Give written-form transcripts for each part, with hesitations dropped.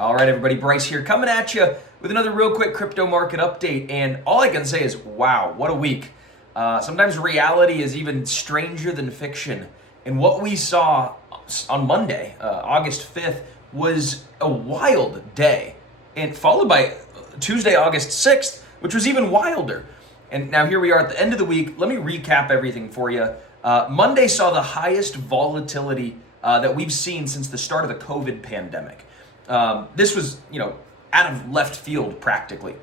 All right, everybody, Bryce here coming at you with another real quick crypto market update. And all I can say is, wow, what a week. Sometimes reality is even stranger than fiction. And what we saw on Monday, August 5th, was a wild day. And followed by Tuesday, August 6th, which was even wilder. And now here we are at the end of the week. Let me recap everything for you. Monday saw the highest volatility that we've seen since the start of the COVID pandemic. This was, out of left field practically.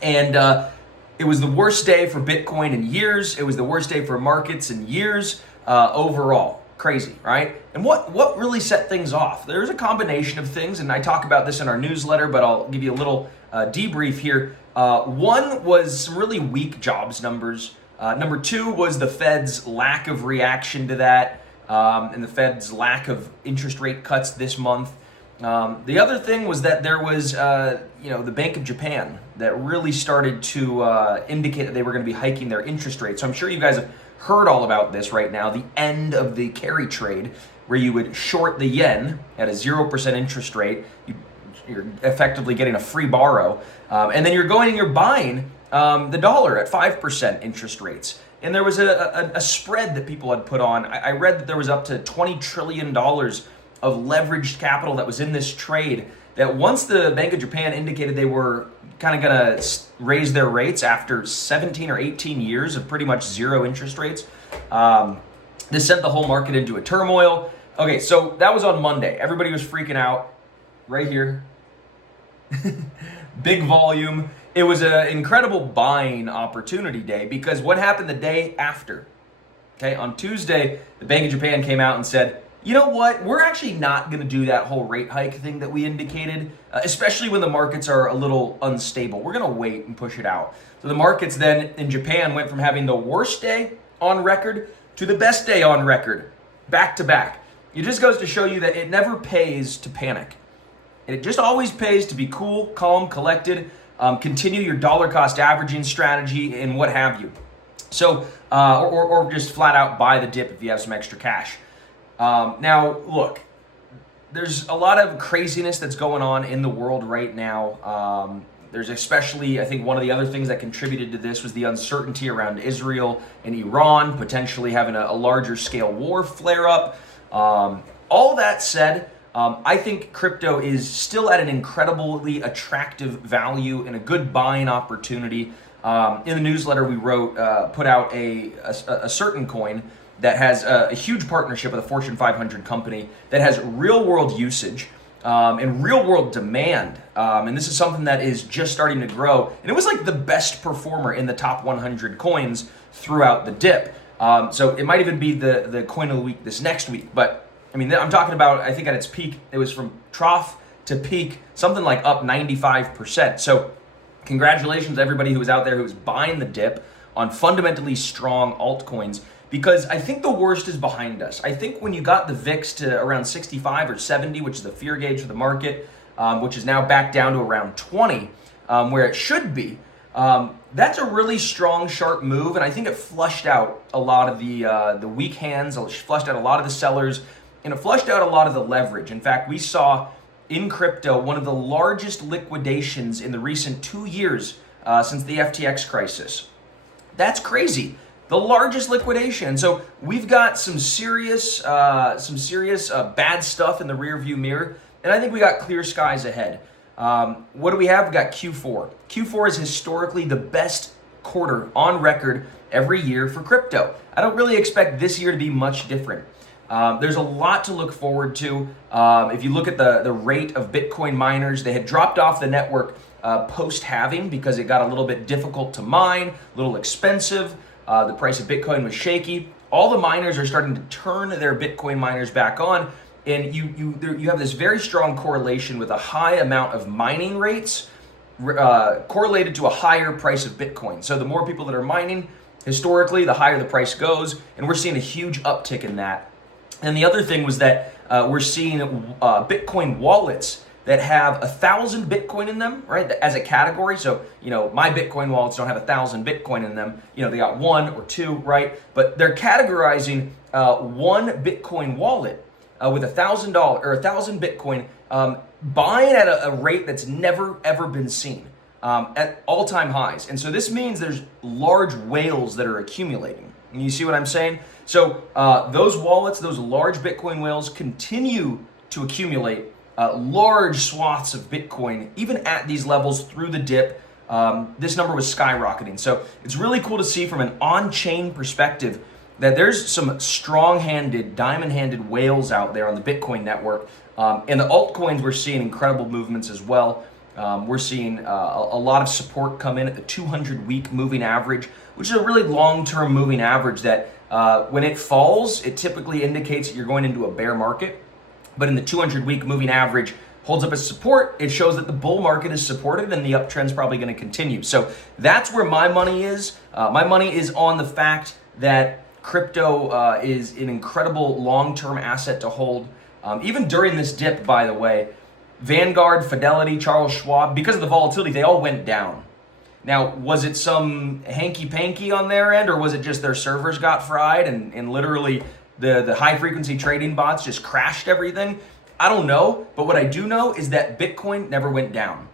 And it was the worst day for Bitcoin in years. It was the worst day for markets in years overall. Crazy, right? And what really set things off? There's a combination of things, and I talk about this in our newsletter, but I'll give you a little debrief here. One was some really weak jobs numbers. Number two was the Fed's lack of reaction to that, and the Fed's lack of interest rate cuts this month. The other thing was that there was, the Bank of Japan that really started to indicate that they were going to be hiking their interest rate. So I'm sure you guys have heard all about this right now, the end of the carry trade, where you would short the yen at a 0% interest rate. You're effectively getting a free borrow. And then you're going and you're buying the dollar at 5% interest rates. And there was a spread that people had put on. I read that there was up to $20 trillion of leveraged capital that was in this trade, that once the Bank of Japan indicated they were kind of going to raise their rates after 17 or 18 years of pretty much zero interest rates, this sent the whole market into a turmoil. Okay, so that was on Monday. Everybody was freaking out right here. Big volume. It was an incredible buying opportunity day because what happened the day after? Okay, on Tuesday, the Bank of Japan came out and said, you know what, we're actually not going to do that whole rate hike thing that we indicated, especially when the markets are a little unstable. We're going to wait and push it out. So the markets then in Japan went from having the worst day on record to the best day on record, back to back. It just goes to show you that it never pays to panic. It just always pays to be cool, calm, collected, continue your dollar cost averaging strategy and what have you. So, or just flat out buy the dip if you have some extra cash. Now, look, there's a lot of craziness that's going on in the world right now. There's especially, I think one of the other things that contributed to this was the uncertainty around Israel and Iran potentially having a larger scale war flare up. All that said, I think crypto is still at an incredibly attractive value and a good buying opportunity. In the newsletter we wrote, put out a certain coin that has a huge partnership with a Fortune 500 company that has real world usage and real world demand. And this is something that is just starting to grow. And it was like the best performer in the top 100 coins throughout the dip. So it might even be the coin of the week this next week. But I mean, I'm talking about, I think at its peak, it was from trough to peak, something like up 95%. So congratulations to everybody who was out there who was buying the dip on fundamentally strong altcoins. Because I think the worst is behind us. I think when you got the VIX to around 65 or 70, which is the fear gauge for the market, which is now back down to around 20, where it should be, that's a really strong, sharp move. And I think it flushed out a lot of the weak hands, it flushed out a lot of the sellers, and it flushed out a lot of the leverage. In fact, we saw in crypto one of the largest liquidations in the recent 2 years since the FTX crisis. That's crazy. The largest liquidation. So we've got some serious bad stuff in the rear view mirror, and I think we got clear skies ahead. What do we have? We got Q4. Q4 is historically the best quarter on record every year for crypto. I don't really expect this year to be much different. There's a lot to look forward to. If you look at the rate of Bitcoin miners, they had dropped off the network post-halving because it got a little bit difficult to mine, a little expensive. The price of Bitcoin was shaky. All the miners are starting to turn their Bitcoin miners back on, and you have this very strong correlation with a high amount of mining rates correlated to a higher price of Bitcoin. So the more people that are mining, historically, the higher the price goes, and we're seeing a huge uptick in that. And the other thing was that we're seeing Bitcoin wallets that have 1,000 Bitcoin in them, right, as a category. So, my Bitcoin wallets don't have 1,000 Bitcoin in them. They got 1 or 2, right? But they're categorizing one Bitcoin wallet with $1,000 or 1,000 Bitcoin buying at a rate that's never ever been seen, at all-time highs. And so this means there's large whales that are accumulating. And you see what I'm saying? So those wallets, those large Bitcoin whales, continue to accumulate large swaths of Bitcoin, even at these levels through the dip. This number was skyrocketing. So it's really cool to see from an on-chain perspective that there's some strong-handed, diamond-handed whales out there on the Bitcoin network. And the altcoins, we're seeing incredible movements as well. We're seeing a lot of support come in at the 200-week moving average, which is a really long-term moving average that when it falls, it typically indicates that you're going into a bear market. But in the 200-week moving average holds up as support, it shows that the bull market is supported and the uptrend's probably going to continue. So that's where my money is. My money is on the fact that crypto is an incredible long-term asset to hold. Even during this dip, by the way, Vanguard, Fidelity, Charles Schwab, because of the volatility, they all went down. Now, was it some hanky-panky on their end, or was it just their servers got fried and literally the high-frequency trading bots just crashed everything? I don't know, but what I do know is that Bitcoin never went down.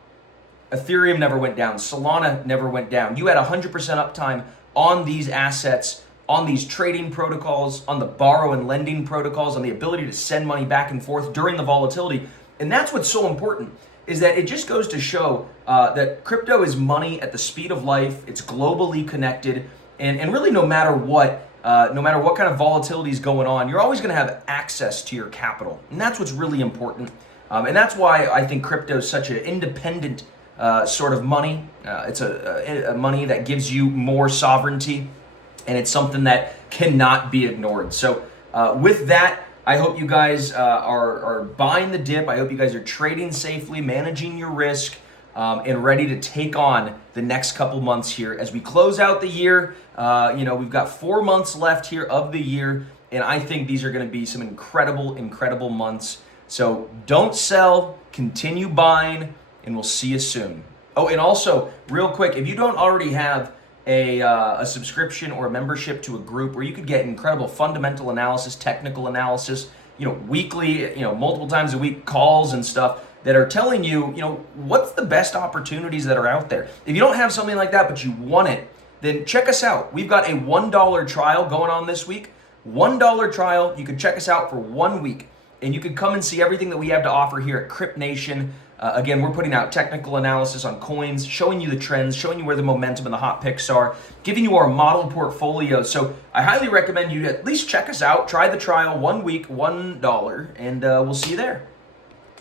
Ethereum never went down. Solana never went down. You had 100% uptime on these assets, on these trading protocols, on the borrow and lending protocols, on the ability to send money back and forth during the volatility. And that's what's so important, is that it just goes to show that crypto is money at the speed of life. It's globally connected. And really no matter what kind of volatility is going on, you're always going to have access to your capital. And that's what's really important. And that's why I think crypto is such an independent sort of money. It's a money that gives you more sovereignty. And it's something that cannot be ignored. So with that, I hope you guys are buying the dip. I hope you guys are trading safely, managing your risk, and ready to take on the next couple months here as we close out the year. We've got 4 months left here of the year, and I think these are going to be some incredible, incredible months. So don't sell, continue buying, and we'll see you soon. Oh, and also, real quick, if you don't already have a subscription or a membership to a group where you could get incredible fundamental analysis, technical analysis, weekly, multiple times a week calls and stuff that are telling you, what's the best opportunities that are out there. If you don't have something like that, but you want it, then check us out. We've got a $1 trial going on this week. $1 trial. You can check us out for 1 week, and you can come and see everything that we have to offer here at Crypt Nation. Again, we're putting out technical analysis on coins, showing you the trends, showing you where the momentum and the hot picks are, giving you our model portfolio. So I highly recommend you to at least check us out. Try the trial 1 week, $1, and we'll see you there.